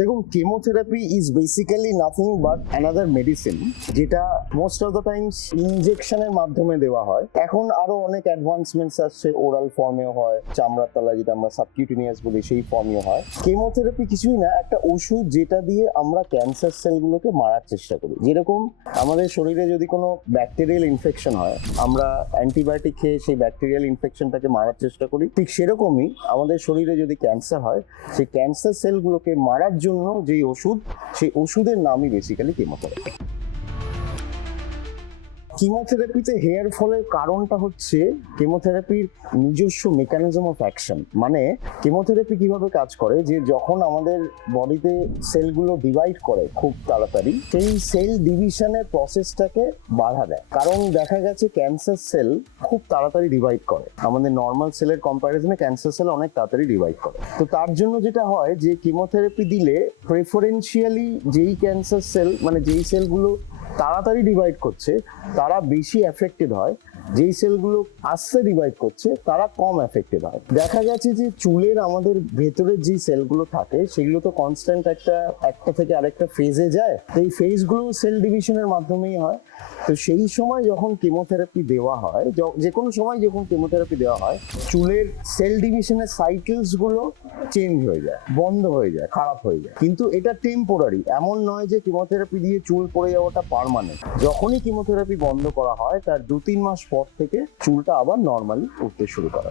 দেখুন, chemotherapy is basically nothing but another medicine, যেটা most of the Times ইনজেকশনের মাধ্যমে দেওয়া হয়। এখন আরো অনেক অ্যাডভান্সমেন্টস আসছে, ওরাল ফর্মেও হয়, চামড়ার তলায় যেটা আমরা সাবকিউটেনিয়াস বলি সেই ফর্মেও হয়। কেমোথেরাপি কিছুই না, একটা ওষুধ যেটা দিয়ে আমরা ক্যান্সার সেলগুলোকে মারার চেষ্টা করি। যেরকম আমাদের শরীরে যদি কোনো ব্যাকটেরিয়াল ইনফেকশন হয়, আমরা অ্যান্টিবায়োটিক খেয়ে সেই ব্যাকটেরিয়াল ইনফেকশনটাকে মারার চেষ্টা করি, ঠিক সেরকমই আমাদের শরীরে যদি ক্যান্সার হয়, সেই ক্যান্সার সেলগুলোকে মারার জন্য যেই ওষুধ, সেই ওষুধের নামই বেসিক্যালি কেমোথেরাপি। কিমোথেরাপিতে হেয়ার ফলের কারণটা হচ্ছে কেমোথেরাপির নিজস্ব মেকানিজম অফ অ্যাকশন। মানে কেমোথেরাপি কিভাবে কাজ করে, যে যখন আমাদের বডিতে সেলগুলো ডিভাইড করে খুব তাড়াতাড়ি, সেই সেল ডিভিশনের প্রসেসটাকে বাধা দেয়। কারণ দেখা গেছে ক্যান্সার সেল খুব তাড়াতাড়ি ডিভাইড করে, আমাদের নর্মাল সেলের কম্প্যারিজনে ক্যান্সার সেল অনেক তাড়াতাড়ি ডিভাইড করে। তো তার জন্য যেটা হয় যে কেমোথেরাপি দিলে প্রেফারেন্সিয়ালি যেই ক্যান্সার সেল, মানে যেই সেলগুলো তাড়াতাড়ি ডিভাইড করছে তারা বেশি এফেক্টেড হয়, যেই সেলগুলো আস্তে ডিভাইড করছে তারা কম এফেক্টেড হয়। দেখা গেছে যে চুলের আমাদের ভেতরের যে সেলগুলো থাকে সেগুলো তো কনস্ট্যান্ট একটা থেকে আরেকটা ফেজে যায়, তো এই ফেজগুলো সেল ডিভিশনের মাধ্যমেই হয়। তো সেই সময় যখন কেমোথেরাপি দেওয়া হয়, যে কোনো সময় যখন কেমোথেরাপি দেওয়া হয়, চুলের সেল ডিভিশনের সাইকেলস গুলো চেঞ্জ হয়ে যায়, বন্ধ হয়ে যায়, খারাপ হয়ে যায়। কিন্তু এটা টেম্পোরারি, এমন নয় যে কেমোথেরাপি দিয়ে চুল পড়ে যাওয়াটা পার্মানেন্ট। যখনই কেমোথেরাপি বন্ধ করা হয় তার 2-3 মাস পর থেকে চুলটা আবার নর্মালি উঠতে শুরু করে।